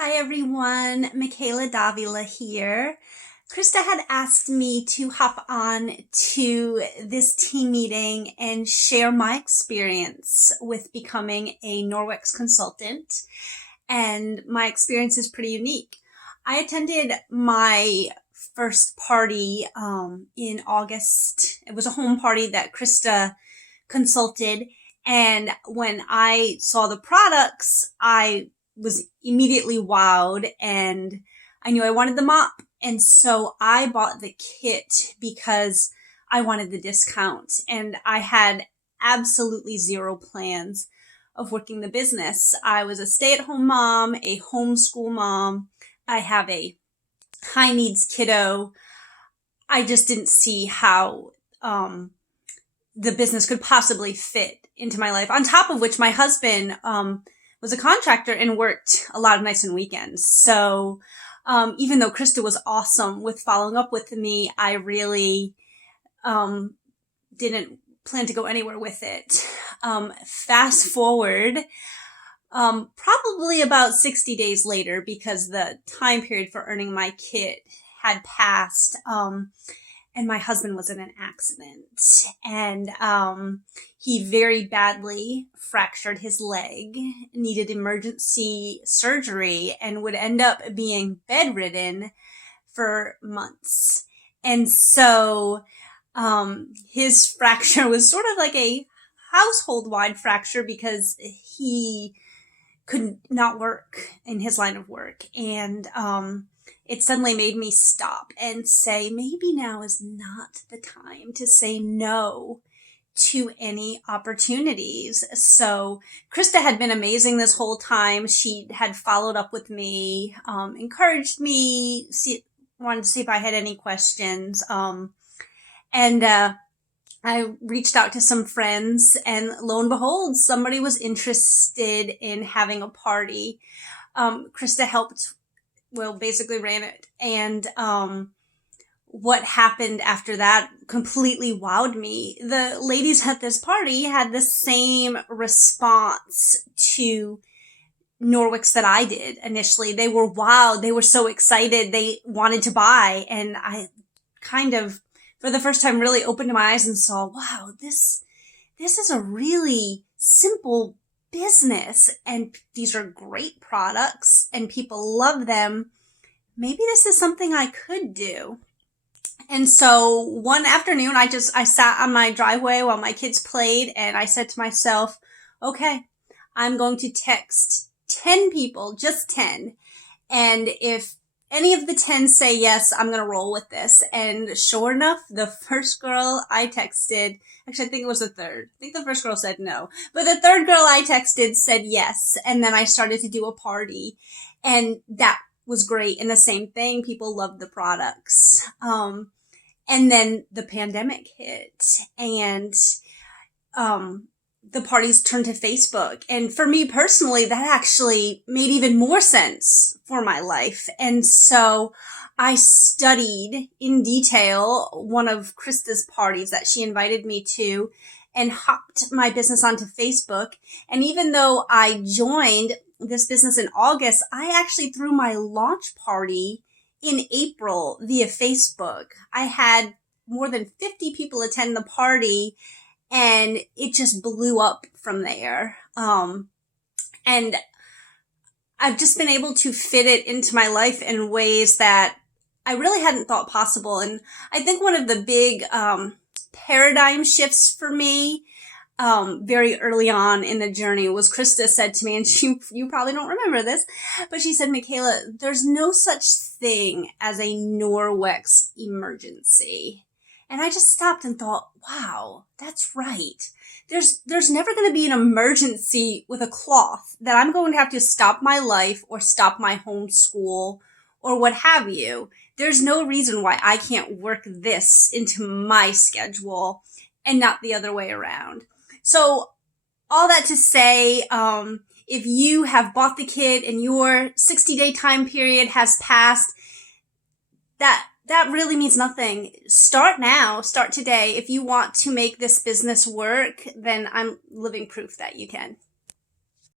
Hi everyone, Michaela Davila here. Krista had asked me to hop on to this team meeting and share my experience with becoming a Norwex consultant. And my experience is pretty unique. I attended my first party in August. It was a home party that Krista consulted. And when I saw the products, I was immediately wowed and I knew I wanted the mop. And so I bought the kit because I wanted the discount and I had absolutely zero plans of working the business. I was a stay-at-home mom, a homeschool mom. I have a high needs kiddo. I just didn't see how, the business could possibly fit into my life. On top of which my husband, was a contractor and worked a lot of nights and weekends. So, even though Krista was awesome with following up with me, I really, didn't plan to go anywhere with it. Fast forward, probably about 60 days later, because the time period for earning my kit had passed, and my husband was in an accident and, he very badly fractured his leg, needed emergency surgery, and would end up being bedridden for months. And so, his fracture was sort of like a household-wide fracture because he could not work in his line of work. And, it suddenly made me stop and say, maybe now is not the time to say no to any opportunities. So Krista had been amazing this whole time. She had followed up with me, encouraged me, wanted to see if I had any questions. I reached out to some friends and lo and behold, somebody was interested in having a party. Krista basically ran it. And, what happened after that completely wowed me. The ladies at this party had the same response to Norwex that I did initially. They were wowed. They were so excited. They wanted to buy. And I kind of, for the first time, really opened my eyes and saw, wow, this is a really simple business and these are great products and people love them. Maybe this is something I could do. And so one afternoon, I sat on my driveway while my kids played and I said to myself, okay, I'm going to text 10 people, just 10. And if any of the 10 say yes, I'm going to roll with this. And sure enough, the first girl I texted, actually, I think it was the third. I think the first girl said no, but the third girl I texted said yes. And then I started to do a party and that was great. And the same thing, people loved the products. And then the pandemic hit and, the parties turned to Facebook. And for me personally, that actually made even more sense for my life. And so I studied in detail one of Krista's parties that she invited me to and hopped my business onto Facebook. And even though I joined this business in August, I actually threw my launch party in April via Facebook. I had more than 50 people attend the party and it just blew up from there. And I've just been able to fit it into my life in ways that I really hadn't thought possible. And I think one of the big, paradigm shifts for me, very early on in the journey was Krista said to me, and you probably don't remember this, but she said, Michaela, there's no such thing as a Norwex emergency. And I just stopped and thought, wow, that's right. There's never going to be an emergency with a cloth that I'm going to have to stop my life or stop my homeschool or what have you. There's no reason why I can't work this into my schedule and not the other way around. So all that to say, if you have bought the kit and your 60-day time period has passed, that really means nothing. Start now, start today. If you want to make this business work, then I'm living proof that you can.